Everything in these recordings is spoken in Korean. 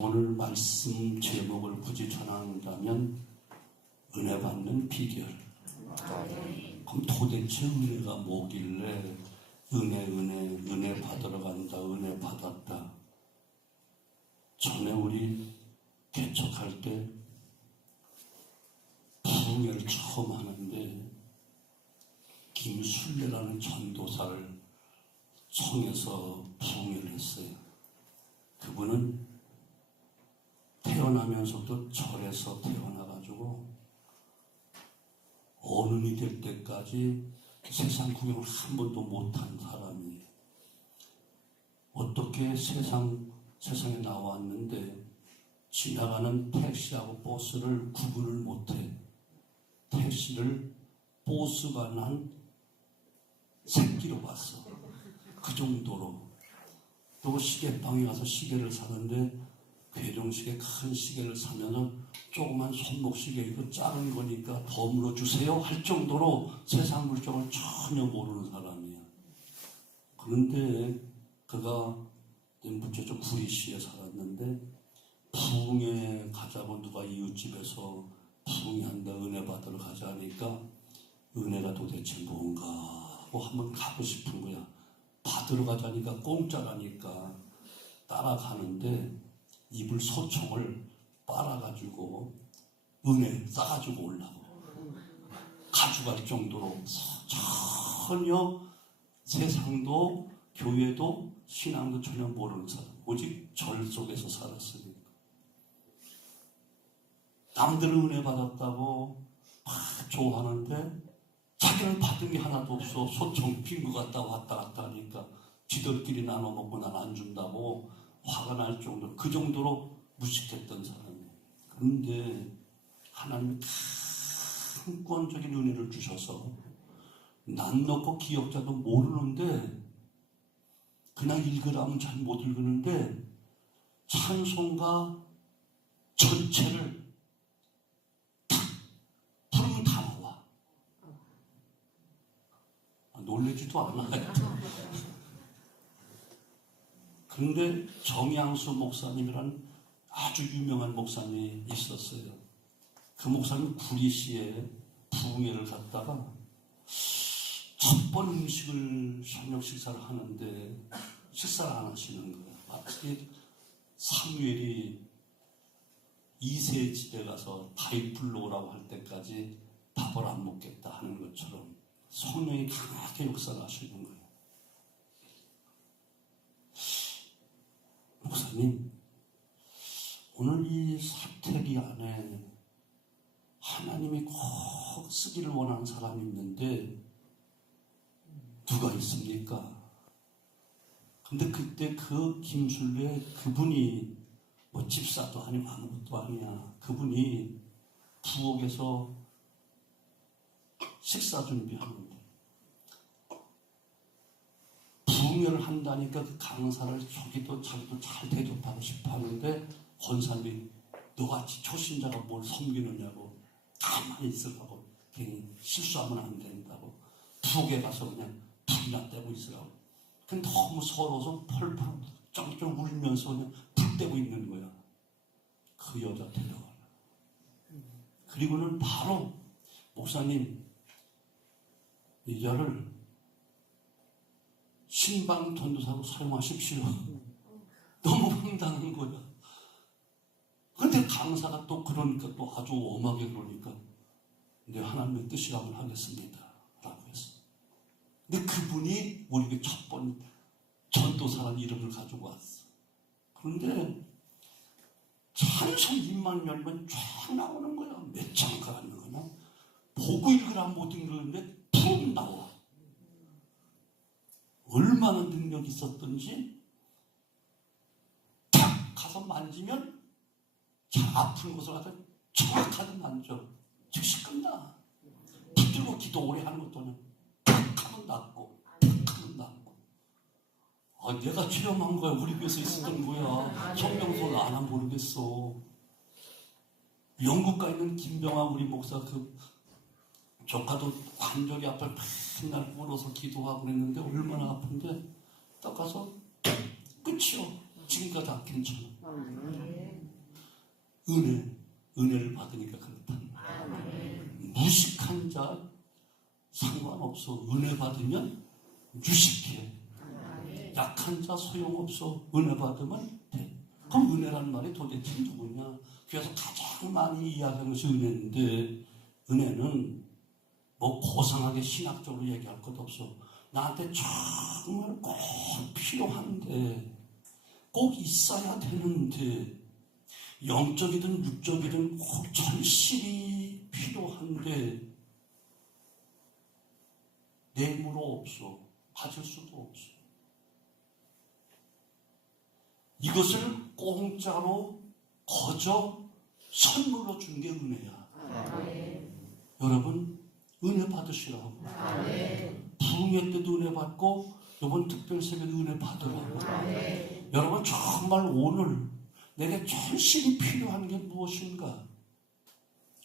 오늘 말씀 제목을 굳이 전한다면 은혜 받는 비결. 그럼 도대체 은혜가 뭐길래 은혜 받으러 간다, 은혜 받았다. 전에 우리 개척할 때 부흥회를 처음 하는데 김순례라는 전도사를 청해서 부흥회를 했어요. 그분은 태어나면서도 절에서 태어나가지고 어른이 될 때까지 세상 구경을 한 번도 못한 사람이에요. 어떻게 세상에 나왔는데 지나가는 택시하고 버스를 구분을 못해. 택시를 버스가 난 새끼로 봤어. 그 정도로. 또 시계방에 가서 시계를 사는데 괴종시계 큰 시계를 사면은 조그만 손목시계 이거 작은 거니까 더 물어주세요 할 정도로 세상 물정을 전혀 모르는 사람이야. 그런데 그가 무척 구리시에 살았는데 부흥회 가자고 누가 이웃집에서 부흥회한다 은혜 받으러 가자 하니까 은혜가 도대체 뭔가 하고 한번 가고 싶은 거야. 받으러 가자니까 공짜라니까 따라가는데 입을 소총을 빨아가지고 은혜 싸가지고 오려고 가져갈 정도로 전혀 세상도 교회도 신앙도 전혀 모르는 사람, 오직 절 속에서 살았으니까. 남들은 은혜 받았다고 막 좋아하는데 자기는 받은 게 하나도 없어. 소총 핀 것 같다 왔다 갔다 하니까 지들끼리 나눠 먹고 난 안 준다고 화가 날 정도로, 그 정도로 무식했던 사람이에요. 그런데 하나님이 강권적인 은혜를 주셔서 난 넣고 기억자도 모르는데 그냥 읽으라면 잘 못 읽는데 찬송가 전체를 탁 부르면 다 나와. 놀라지도 않아요. 그런데 정양수 목사님이라는 아주 유명한 목사님이 있었어요. 그 목사님 구리시에 부흥회를 갔다가 첫 번 음식을 저녁 식사를 하는데 식사를 안 하시는 거예요. 마치 사무엘이 이세 집에 가서 다윗 불러오라고 할 때까지 밥을 안 먹겠다 하는 것처럼 성령이 강하게 역사를 하시는 거예요. 목사님, 오늘 이 사태기 안에 하나님이 꼭 쓰기를 원하는 사람이 있는데 누가 있습니까? 근데 그때 그 김순례 그분이 뭐 집사도 아니고 아무것도 아니야. 그분이 부엌에서 식사 준비하는데 부흥회를 한다니까 그 강사를 자기도 잘 대접하고 싶어 하는데 권사님이 너같이 초신자가 뭘 섬기느냐고 가만히 있으라고 괜히 실수하면 안 된다고 부엌에 가서 그냥 불이나 떼고 있으라고. 그냥 너무 서러워서 펄펄 쩡쩡 울면서 그냥 불 떼고 있는 거야. 그 여자 데려가라. 그리고는 바로 목사님 이 여자를 신방 전도사로 사용하십시오. 너무 황당한 거야. 근데 강사가 또 그러니까 또 아주 엄하게 그러니까 내 하나님의 뜻이라면 하겠습니다 라고 했어. 근데 그분이 우리에게 첫 번 전도사라는 이름을 가지고 왔어. 그런데 찬송 입만 열면 쫙 나오는 거야. 몇 장가 안 나오나? 보고 읽으라 못 읽는데 푹 나와. 얼마나 능력이 있었던지 탁 가서 만지면 아픈 곳을 가서 정확하게 만져. 즉시 끝나. 붙들고 기도 오래 하는 것도 아니야. 탁 하면 낫고 탁 하면 낫고. 내가 체험한 거야. 우리 교회에서 있었던 거야. 성경서 나나 모르겠어. 영국 가 있는 김병아 우리 목사 그 조카도 관절이 아파 맨날 울어서 기도하고 그랬는데 얼마나 아픈데 딱 가서 끝이요. 지금까지 안 괜찮아. 은혜를 받으니까 그렇다. 무식한 자 상관없어. 은혜 받으면 유식해. 약한 자 소용없어. 은혜 받으면 돼. 그럼 은혜라는 말이 도대체 누구냐? 그래서 가장 많이 이야기하는 것이 은혜인데, 은혜는 뭐 고상하게 신학적으로 얘기할 것 없어. 나한테 정말 꼭 필요한데, 꼭 있어야 되는데, 영적이든 육적이든 꼭 절실히 필요한데, 내 힘으로 없어. 가질 수도 없어. 이것을 공짜로 거저 선물로 준 게 은혜야. 여러분, 은혜 받으시라고. 부흥회 때도 은혜 받고 이번 특별세배도 은혜 받으라고. 여러분, 정말 오늘 내게 절실히 필요한 게 무엇인가?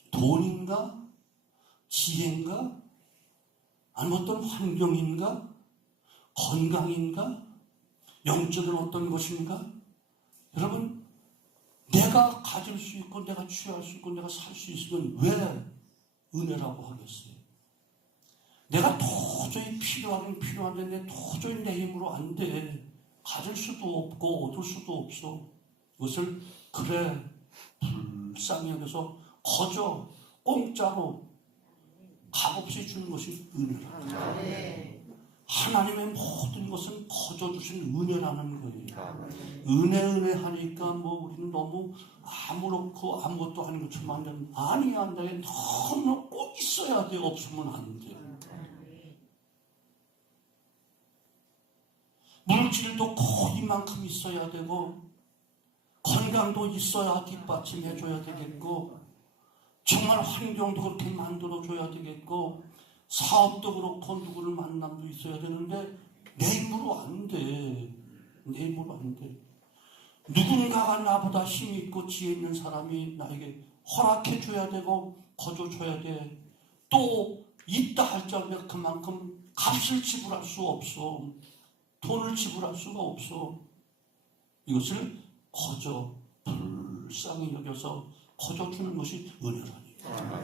돈인가? 지혜인가? 아니면 어떤 환경인가? 건강인가? 영적인 어떤 것인가? 여러분, 내가 가질 수 있고 내가 취할 수 있고 내가 살 수 있으면 왜 은혜라고 하겠어요? 내가 도저히 필요한데 내 도저히 내 힘으로 안 돼. 가질 수도 없고 얻을 수도 없어. 이것을 그래 불쌍히 여겨서 거저 공짜로 값없이 주는 것이 은혜다. 하나님의 모든 것은 거저 주신 은혜라는 거예요. 은혜 하니까 뭐 우리는 너무 아무렇고 아무것도 아닌 것처럼 하면 아니야. 내가 너무 꼭 있어야 돼. 없으면 안 돼. 물질도 꼭 이만큼 있어야 되고 건강도 있어야 뒷받침해줘야 되겠고 정말 환경도 그렇게 만들어줘야 되겠고 사업도 그렇고 누구를 만남도 있어야 되는데 내 힘으로 안 돼. 내 힘으로 안 돼. 누군가가 나보다 힘 있고 지혜 있는 사람이 나에게 허락해줘야 되고 거저줘야 돼. 또 있다 할지라도 그만큼 값을 지불할 수 없어. 돈을 지불할 수가 없어. 이것을 거저 불쌍히 여겨서 거저 주는 것이 은혜라니까.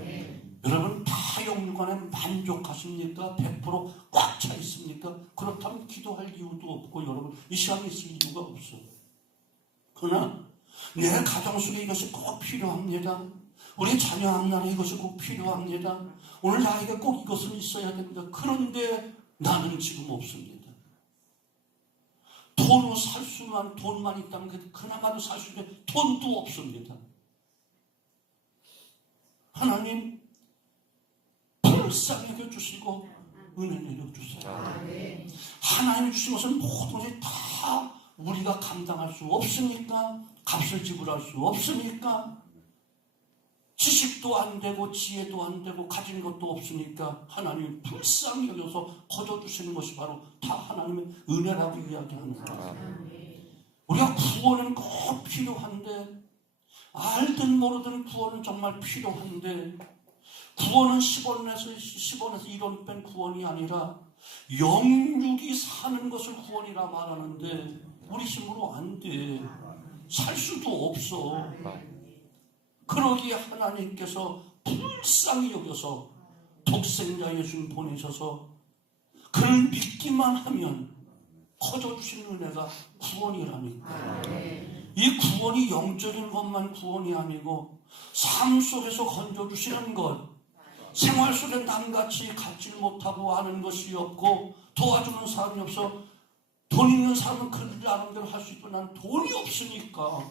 여러분 다 영육간에 만족하십니까? 100% 꽉 차 있습니까? 그렇다면 기도할 이유도 없고 여러분 이 시간에 있을 이유가 없어. 그러나 내 가정 속에 이것이 꼭 필요합니다. 우리 자녀 앞날에 이것이 꼭 필요합니다. 오늘 나에게 꼭 이것은 있어야 됩니다. 그런데 나는 지금 없습니다. 돈으로 살 수만 돈만 있다면 그나마도 살 수 있는데 돈도 없습니다. 하나님 불쌍히 여겨주시고 은혜 내려주세요. 하나님이 주신 것은 모든 것이 다 우리가 감당할 수 없으니까 값을 지불할 수 없으니까 지식도 안 되고 지혜도 안 되고 가진 것도 없으니까 하나님이 불쌍히 여겨서 거둬주시는 것이 바로 다 하나님의 은혜라고 이야기하는 거예요. 우리가 구원은 꼭 필요한데 알든 모르든 구원은 정말 필요한데 구원은 10원에서 1원 뺀 구원이 아니라 영육이 사는 것을 구원이라 말하는데 우리 힘으로 안 돼. 살 수도 없어. 그러기에 하나님께서 불쌍히 여겨서 독생자 예수님 보내셔서 그를 믿기만 하면 커져주신 은혜가 구원이라니까. 이 구원이 영적인 것만 구원이 아니고 삶 속에서 건져주시는 것, 생활 속에 남같이 갖지 못하고 아는 것이 없고 도와주는 사람이 없어. 돈 있는 사람은 그 나름대로 할 수 있고 난 돈이 없으니까,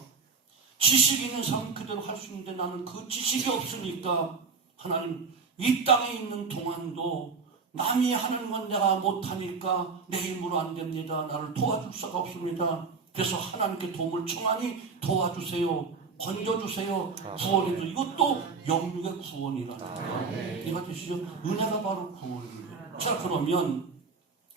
지식이 있는 사람은 그대로 할 수 있는데 나는 그 지식이 없으니까 하나님 이 땅에 있는 동안도 남이 하는 건 내가 못하니까 내 힘으로 안 됩니다. 나를 도와줄 수가 없습니다. 그래서 하나님께 도움을 청하니 도와주세요. 건져주세요. 구원해줘. 이것도 영육의 구원이라는 이해가 되시죠? 은혜가 바로 구원이에요. 자, 그러면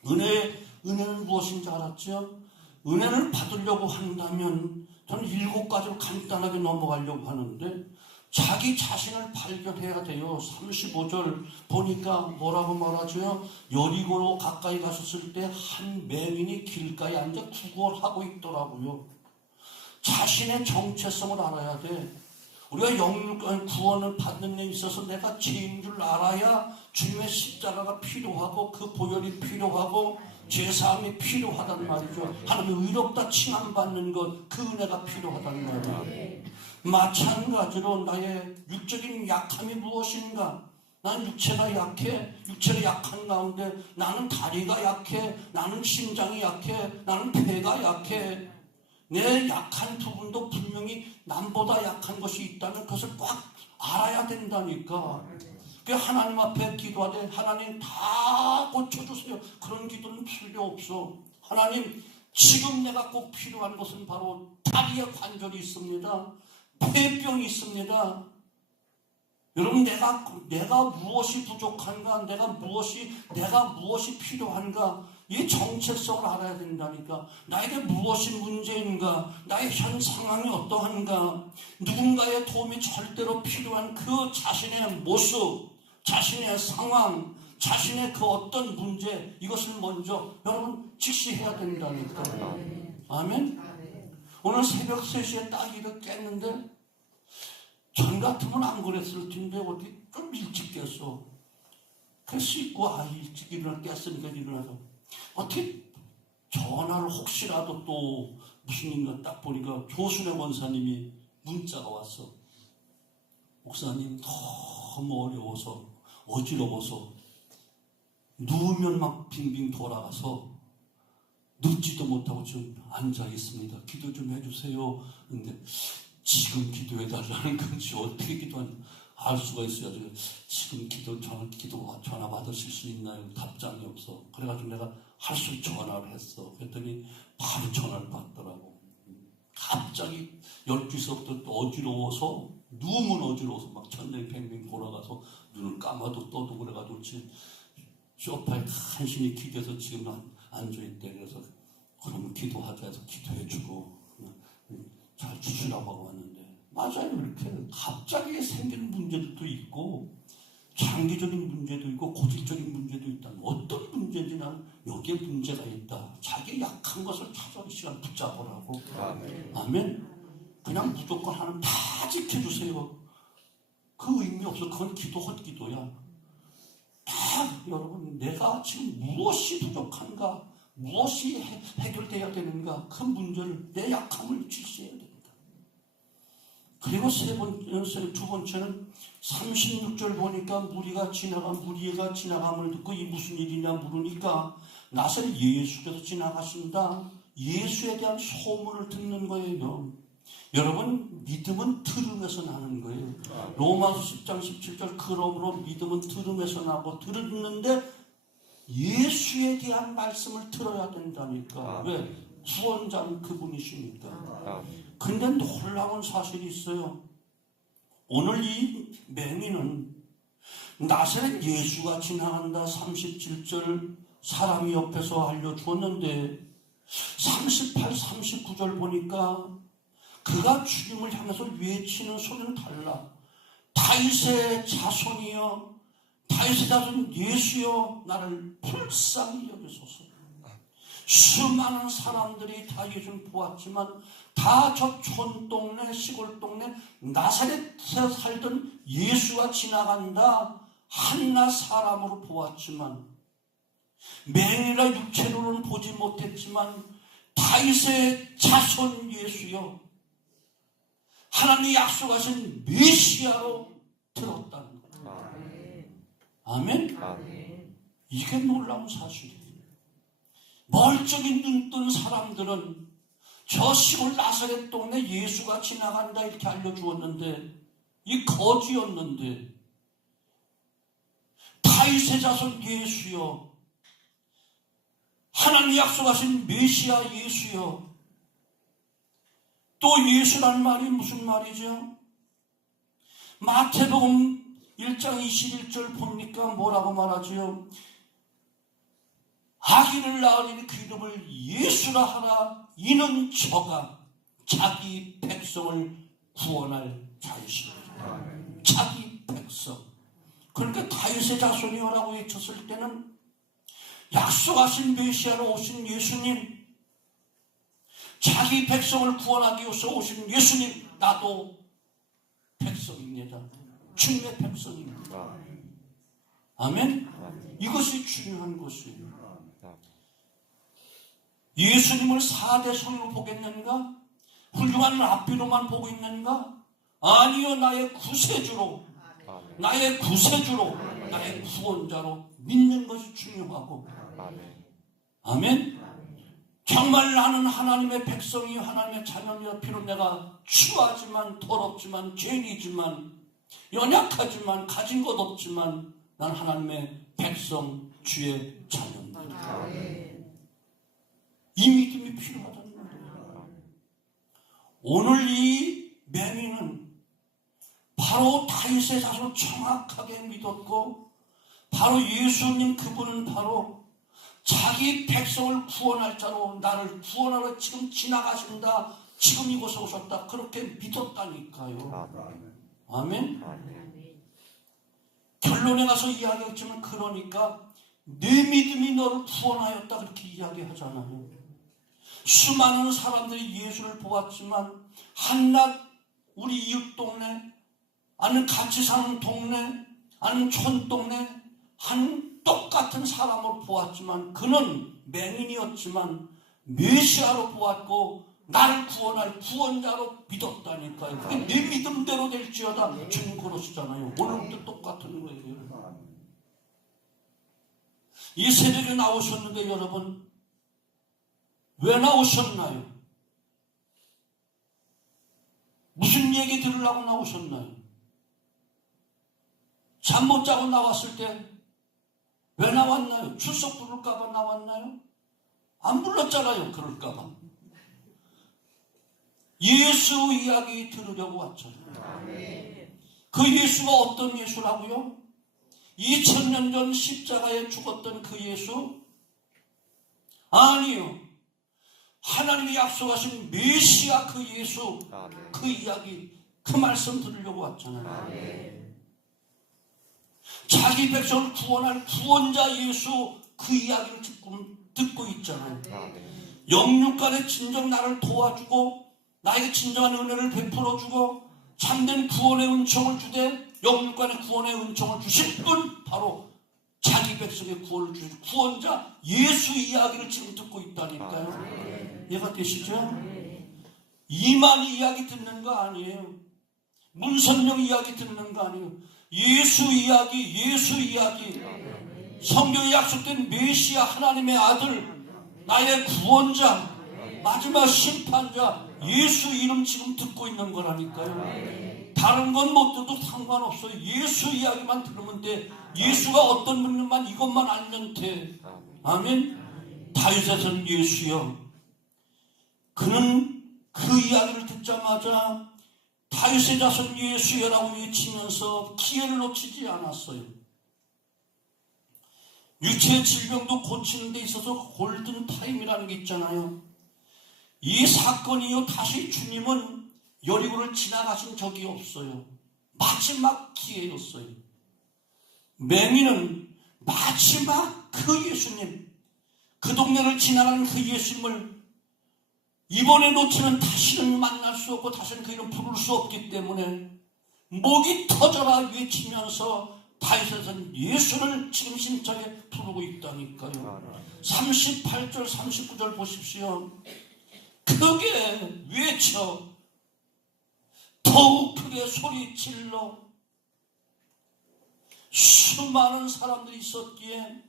은혜는 무엇인지 알았죠? 은혜를 받으려고 한다면 저는 7가지로 간단하게 넘어가려고 하는데 자기 자신을 발견해야 돼요. 35절 보니까 뭐라고 말하죠? 여리고로 가까이 가셨을 때 한 맹인이 길가에 앉아 구걸하고 있더라고요. 자신의 정체성을 알아야 돼. 우리가 영육간 구원을 받는 데 있어서 내가 죄인 줄 알아야 주님의 십자가가 필요하고 그 보혈이 필요하고 죄사함이 필요하단 말이죠. 하나님의 의롭다 칭함받는 것, 그 은혜가 필요하단 말이에요. 마찬가지로 나의 육적인 약함이 무엇인가? 나는 육체가 약해. 육체가 약한 가운데 나는 다리가 약해. 나는 심장이 약해. 나는 폐가 약해. 내 약한 부분도 분명히 남보다 약한 것이 있다는 것을 꽉 알아야 된다니까. 그 하나님 앞에 기도하되 하나님 다 고쳐주세요. 그런 기도는 필요 없어. 하나님 지금 내가 꼭 필요한 것은 바로 다리에 관절이 있습니다. 폐병이 있습니다. 여러분 내가 무엇이 부족한가? 내가 무엇이 필요한가? 이 정체성을 알아야 된다니까. 나에게 무엇이 문제인가? 나의 현 상황이 어떠한가? 누군가의 도움이 절대로 필요한 그 자신의 모습, 자신의 상황, 자신의 그 어떤 문제, 이것을 먼저 여러분 직시해야 된다니까. 아멘? 오늘 새벽 3시에 딱 이렇게 깼는데 전 같으면 안 그랬을 텐데 어디 좀 일찍 깼어. 그래서 씻고 일찍 깼으니까 일어나서 어떻게 전화를 혹시라도 또 무슨 일인가 딱 보니까 조순의 원사님이 문자가 왔어. 목사님 너무 어려워서 어지러워서 누우면 막 빙빙 돌아가서 눕지도 못하고 지금 앉아 있습니다. 기도 좀 해주세요. 근데 지금 기도해달라는 건지 어떻게 기도하는지 알 수가 있어야지. 지금 기도 전화 받으실 수 있나요? 답장이 없어. 그래가지고 내가 할 수 전화를 했어. 그랬더니 바로 전화를 받더라고. 갑자기 12시부터 어지러워서 누우면 어지러워서 막 천댕뱅뱅 돌아가서 눈을 감아도 떠도 그래가지고 지금 소파에 간신히 기대서 지금 앉아있대. 그래서 그러면 기도하자 해서 기도해주고 잘 주시라고 하고 왔는데, 맞아요. 이렇게 갑자기 생기는 문제들도 있고 장기적인 문제도 있고 고질적인 문제도 있다. 어떤 문제인지 난 여기에 문제가 있다. 자기 약한 것을 찾아오는 시간 붙잡으라고. 아멘. 그냥 무조건 하나님 다 지켜주세요. 그 의미 없어. 그건 헛기도야. 다 여러분 내가 지금 무엇이 부족한가, 무엇이 해결돼야 되는가, 그 문제를, 내 약함을 직시해야 됩니다. 그리고 두 번째는 36절 보니까 무리가 지나감을 듣고 이 무슨 일이냐 물으니까 나사렛 예수께서 지나가신다. 예수에 대한 소문을 듣는 거예요. 여러분, 믿음은 들음에서 나는 거예요. 로마서 10장 17절 그러므로 믿음은 들음에서 나고 들었는데 예수에 대한 말씀을 들어야 된다니까. 왜? 구원자는 그분이시니까. 근데 놀라운 사실이 있어요. 오늘 이 맹인은 나사렛 예수가 지나간다 37절 사람이 옆에서 알려주었는데 38, 39절 보니까 그가 주님을 향해서 외치는 소리는 달라. 다윗의 자손이여, 다윗의 자손 예수여, 나를 불쌍히 여기소서. 수많은 사람들이 다 예수를 보았지만 다 저 촌동네 시골 동네 나사렛에 살던 예수가 지나간다 한낱 사람으로 보았지만, 맹인이라 육체로는 보지 못했지만 다윗의 자손 예수여, 하나님이 약속하신 메시아로 들었다는 거예요. 아멘? 이게 놀라운 사실이에요. 멀쩡히 눈뜬 사람들은 저 시골 나사렛 동네 예수가 지나간다 이렇게 알려주었는데 이 거지였는데, 다윗의 자손 예수여, 하나님이 약속하신 메시아 예수여. 또 예수란 말이 무슨 말이죠? 마태복음 1장 21절 보니까 뭐라고 말하죠? 아기를 낳으리니 그 이름을 예수라 하라. 이는 저가 자기 백성을 구원할 자이시니라. 자기 백성. 그러니까 다윗의 자손이라고 외쳤을 때는 약속하신 메시아로 오신 예수님, 자기 백성을 구원하기 위해서 오신 예수님, 나도 백성입니다. 주님의 백성입니다. 아멘? 이것이 중요한 것이에요. 예수님을 4대 성으로 보겠는가? 훌륭한 랍비로만 보고 있는가? 아니요, 나의 구세주로, 나의 구세주로, 나의 구원자로 믿는 것이 중요하고. 아멘? 정말 나는 하나님의 백성이 하나님의 자녀입니다. 비록 내가 추하지만 더럽지만 죄인이지만 연약하지만 가진 것 없지만 난 하나님의 백성 주의 자녀입니다. 이 믿음이 필요하다는 거예요. 오늘 이 맹인은 바로 다윗의 자손을 정확하게 믿었고 바로 예수님 그분은 바로 자기 백성을 구원할 자로 나를 구원하러 지금 지나가신다. 지금 이곳에 오셨다. 그렇게 믿었다니까요. 아멘? 결론에 가서 이야기했지만 그러니까 내 믿음이 너를 구원하였다 그렇게 이야기하잖아요. 수많은 사람들이 예수를 보았지만 한낱 우리 이웃 동네 아니면 같이 사는 동네 아니면 촌동네 한 똑같은 사람으로 보았지만 그는 맹인이었지만 메시아로 보았고 나를 구원할 구원자로 믿었다니까요. 그게 내 믿음대로 될지어다 주님 그러시잖아요. 오늘도 똑같은 거예요. 이 새벽에 나오셨는데 여러분 왜 나오셨나요? 무슨 얘기 들으려고 나오셨나요? 잠 못 자고 나왔을 때 왜 나왔나요? 출석 부를까봐 나왔나요? 안 불렀잖아요. 그럴까봐. 예수 이야기 들으려고 왔잖아요. 그 예수가 어떤 예수라고요? 2000년 전 십자가에 죽었던 그 예수? 아니요. 하나님이 약속하신 메시아 그 예수, 그 이야기, 그 말씀 들으려고 왔잖아요. 자기 백성을 구원할 구원자 예수 그 이야기를 듣고 있잖아요. 영육간에 진정 나를 도와주고 나에게 진정한 은혜를 베풀어주고 참된 구원의 은총을 주되 영육간의 구원의 은총을 주실 분 바로 자기 백성의 구원을 주실 구원자 예수 이야기를 지금 듣고 있다니까요. 이해가 되시죠? 이만 이야기 듣는 거 아니에요. 문선명 이야기 듣는 거 아니에요. 예수 이야기, 성경에 약속된 메시아 하나님의 아들, 나의 구원자, 마지막 심판자, 예수 이름 지금 듣고 있는 거라니까요. 다른 건 못 들어도 상관없어요. 예수 이야기만 들으면 돼. 예수가 어떤 분인만 이것만 알면 돼. 아멘. 다윗에서는 예수여. 그는 그 이야기를 듣자마자 다윗의 자손 예수여라고 외치면서 기회를 놓치지 않았어요. 육체의 질병도 고치는 데 있어서 골든타임이라는 게 있잖아요. 이 사건이요 다시 주님은 여리고를 지나가신 적이 없어요. 마지막 기회였어요. 맹인은 마지막 그 예수님, 그 동네를 지나가는 그 예수님을 이번에 놓치면 다시는 만날 수 없고 다시는 그 이름 부를 수 없기 때문에 목이 터져라 외치면서 다윗에서는 예수를 지금 심차게 부르고 있다니까요. 38절 39절 보십시오. 크게 외쳐 더욱 크게 소리질러. 수많은 사람들이 있었기에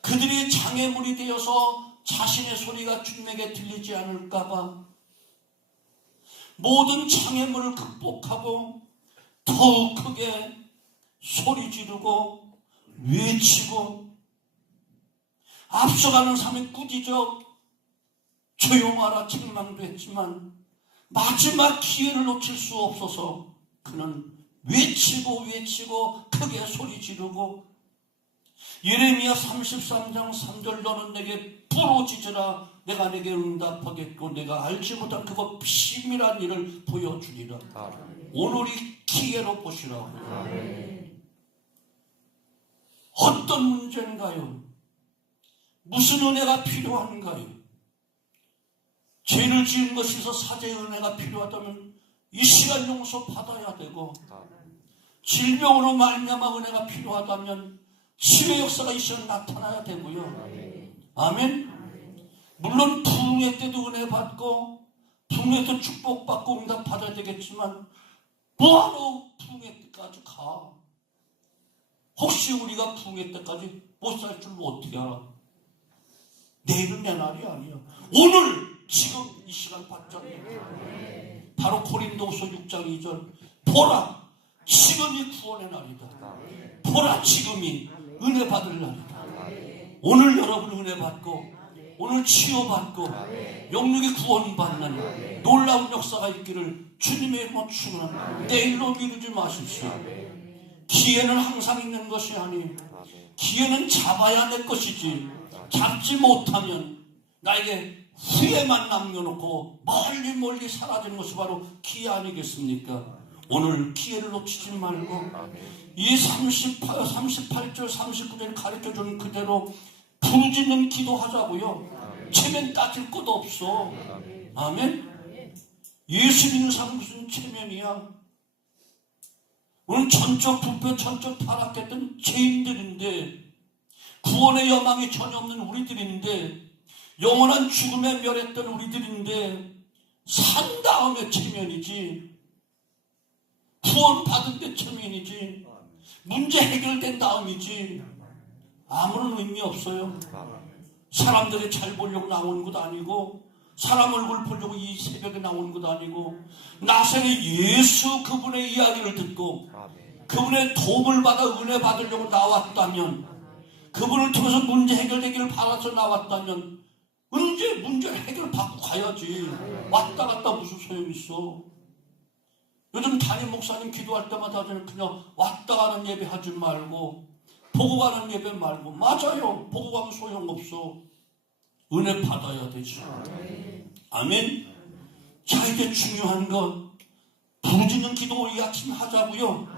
그들이 장애물이 되어서 자신의 소리가 주님에게 들리지 않을까봐 모든 장애물을 극복하고 더욱 크게 소리 지르고 외치고 앞서가는 삶이 꾸짖어 조용하라 책망도 했지만 마지막 기회를 놓칠 수 없어서 그는 외치고 크게 소리 지르고 예레미야 33장 3절 너는 내게 부르짖으라 내가 내게 응답하겠고 내가 알지 못한 그것 비밀한 일을 보여주리라. 오늘이 기회로 보시라고요. 어떤 문제인가요? 무슨 은혜가 필요한가요? 죄를 지은 것이 있어 사죄의 은혜가 필요하다면 이 시간 용서 받아야 되고, 질병으로 말미암아 은혜가 필요하다면 치유의 역사가 이 시간 나타나야 되고요. 아멘. 물론 부흥회 때도 은혜 받고 부흥회 때도 축복받고 응답 받아야 되겠지만 뭐하러 부흥회 때까지 가? 혹시 우리가 부흥회 때까지 못 살 줄 어떻게 알아? 내일은 내 날이 아니야. 오늘 지금 이 시간 받잖아요. 바로 고린도후서 6장 2절 보라 지금이 구원의 날이다. 보라 지금이 은혜 받을 날이다. 오늘 여러분 은혜 받고 오늘 치유받고 영육이 구원받는 놀라운 역사가 있기를 주님의 이름으로 축원합니다. 내일로 미루지 마십시오. 기회는 항상 있는 것이 아니에요. 기회는 잡아야 될 것이지 잡지 못하면 나에게 후회만 남겨놓고 멀리 사라지는 것이 바로 기회 아니겠습니까? 오늘 기회를 놓치지 말고 이 38절 39절 가르쳐주는 그대로 부르짖는 기도하자고요. 체면 따질 것도 없어. 아멘. 예수 믿는 사람 무슨 체면이야? 오늘 전적 부패 전적 타락했던 죄인들인데 구원의 여망이 전혀 없는 우리들인데 영원한 죽음에 멸했던 우리들인데 산 다음에 체면이지 구원 받은 데 체면이지 문제 해결된 다음이지 아무런 의미 없어요. 사람들이 잘 보려고 나오는 것도 아니고 사람 얼굴 보려고 이 새벽에 나오는 것도 아니고 나사렛 예수 그분의 이야기를 듣고 그분의 도움을 받아 은혜 받으려고 나왔다면 그분을 통해서 문제 해결되기를 바라서 나왔다면 언제 문제를 해결받고 가야지. 왔다 갔다 무슨 소용이 있어. 요즘 담임 목사님 기도할 때마다 그냥 왔다 가는 예배 하지 말고 보고 가는 예배 말고 맞아요. 보고 가면 소용없어. 은혜 받아야 되지. 아멘. 자 이제 중요한 건 부르짖는 기도 이 아침 하자고요.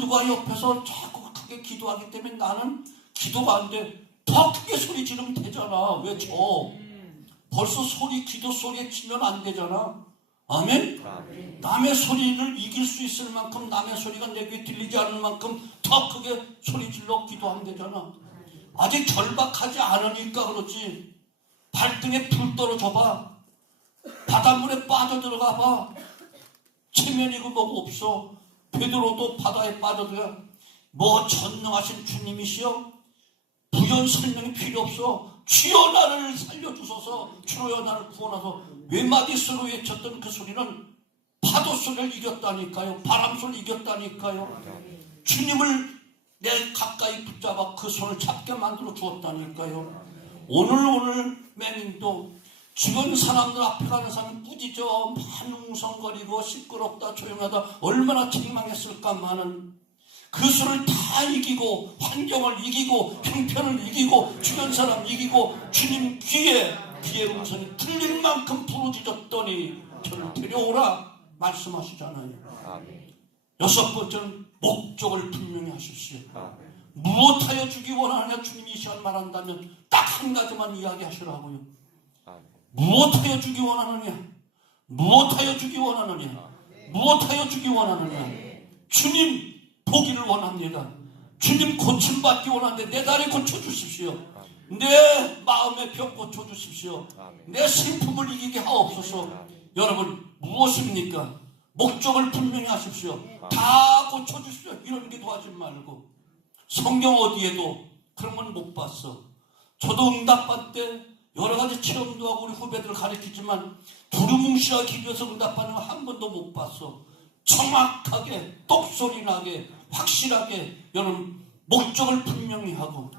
누가 옆에서 자꾸 크게 기도하기 때문에 나는 기도가 안 돼. 더 크게 소리 지르면 되잖아. 왜 저? 벌써 기도 소리에 치면 안 되잖아. 아멘? 남의 소리를 이길 수 있을 만큼 남의 소리가 내 귀에 들리지 않을 만큼 더 크게 소리 질러 기도하면 되잖아. 아직 절박하지 않으니까 그렇지. 발등에 불 떨어져 봐. 바닷물에 빠져들어가 봐. 체면이고 뭐고 없어. 베드로도 바다에 빠져들어. 뭐 전능하신 주님이시여? 부연 설명이 필요 없어. 주여 나를 살려주소서. 주여 나를 구원하소서. 외마디수로 외쳤던 그 소리는 파도 소리를 이겼다니까요. 바람 소리를 이겼다니까요. 주님을 내 가까이 붙잡아 그 손을 잡게 만들어 주었다니까요. 오늘 맹인도 주변 사람들 앞에 가는 사람이 꾸짖어 웅성거리고 시끄럽다 조용하다 얼마나 책망했을까마는 그 수를 다 이기고 환경을 이기고 형편을 이기고 주변 사람 이기고 주님 귀에 음성이 들릴 만큼 부르짖었더니 저를 데려오라 말씀하시잖아요. 여섯 번째는 목적을 분명히 하십시오. 무엇하여 주기 원하느냐 주님이 이 시간 말한다면 딱 한 가지만 이야기하시라고요. 무엇하여 주기 원하느냐? 무엇하여 주기 원하느냐? 무엇하여 주기 원하느냐? 주님 보기를 원합니다. 주님 고침받기 원하는데 내 다리 고쳐주십시오. 내 마음의 병 고쳐주십시오. 내 슬픔을 이기게 하옵소서. 여러분 무엇입니까? 목적을 분명히 하십시오. 다 고쳐주십시오. 이런 기도하지 말고 성경 어디에도 그런 건 못 봤어. 저도 응답받을 때 여러 가지 체험도 하고 우리 후배들을 가르치지만 두루뭉실하게 기도해서 응답받는 거 한 번도 못 봤어. 정확하게 똑소리 나게 확실하게 여러분 목적을 분명히 하고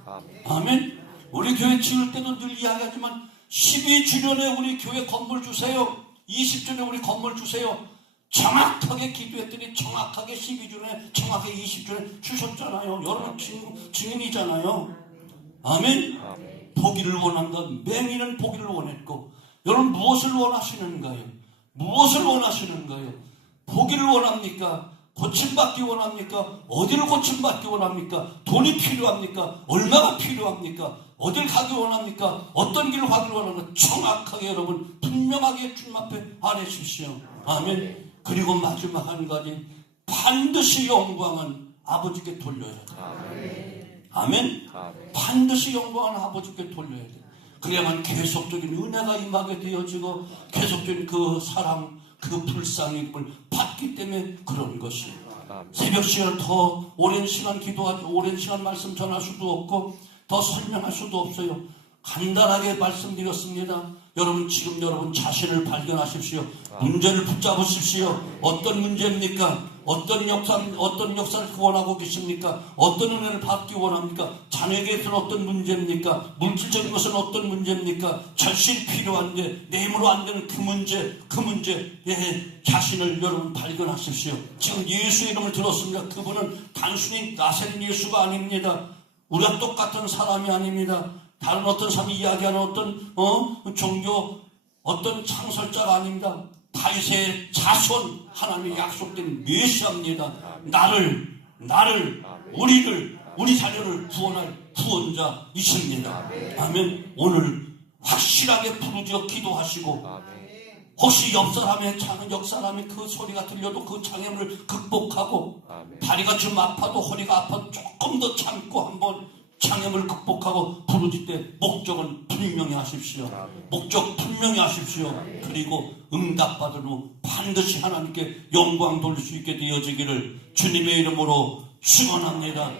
아멘. 우리 교회 지을 때도 늘 이야기하지만 12주년에 우리 교회 건물 주세요. 20주년에 우리 건물 주세요. 정확하게 기도했더니 정확하게 12주년에 정확하게 20주년에 주셨잖아요. 여러분 증인이잖아요. 아멘. 보기를 원한다. 맹인은 보기를 원했고 여러분 무엇을 원하시는가요? 무엇을 원하시는가요? 보기를 원합니까? 고침받기 원합니까? 어디를 고침받기 원합니까? 돈이 필요합니까? 얼마가 필요합니까? 어딜 가기 원합니까? 어떤 길을 가기 원합니까? 정확하게 여러분 분명하게 주님 앞에 아뢰십시오. 아멘. 그리고 마지막 한 가지, 반드시 영광은 아버지께 돌려야 돼. 아멘. 반드시 영광은 아버지께 돌려야 돼. 그래야만 계속적인 은혜가 임하게 되어지고 계속적인 그 사랑, 그 불쌍함을 받기 때문에 그런 것이. 새벽 시간 더 오랜 시간 기도하고 오랜 시간 말씀 전할 수도 없고 더 설명할 수도 없어요. 간단하게 말씀드렸습니다. 여러분, 지금 여러분 자신을 발견하십시오. 문제를 붙잡으십시오. 어떤 문제입니까? 어떤 역사를 원하고 계십니까? 어떤 은혜를 받기 원합니까? 자녀에게서는 어떤 문제입니까? 물질적인 것은 어떤 문제입니까? 절실히 필요한데 내 힘으로 안 되는 그 문제, 예, 자신을 여러분 발견하십시오. 지금 예수 이름을 들었습니다. 그분은 단순히 나세린 예수가 아닙니다. 우리가 똑같은 사람이 아닙니다. 다른 어떤 사람이 이야기하는 어떤 종교, 어떤 창설자가 아닙니다. 다윗의 자손, 하나님의 약속된 메시아입니다. 나를, 우리 자녀를 구원할 구원자이십니다. 아멘. 오늘 확실하게 부르짖어 기도하시고, 혹시 옆 사람의 그 소리가 들려도 그 장애물을 극복하고, 다리가 좀 아파도 허리가 아파도 조금 더 참고 한번 장애물을 극복하고 부르짖을 때 목적은 분명히 하십시오. 목적 분명히 하십시오. 그리고 응답받은 후 반드시 하나님께 영광 돌릴 수 있게 되어지기를 주님의 이름으로 축원합니다.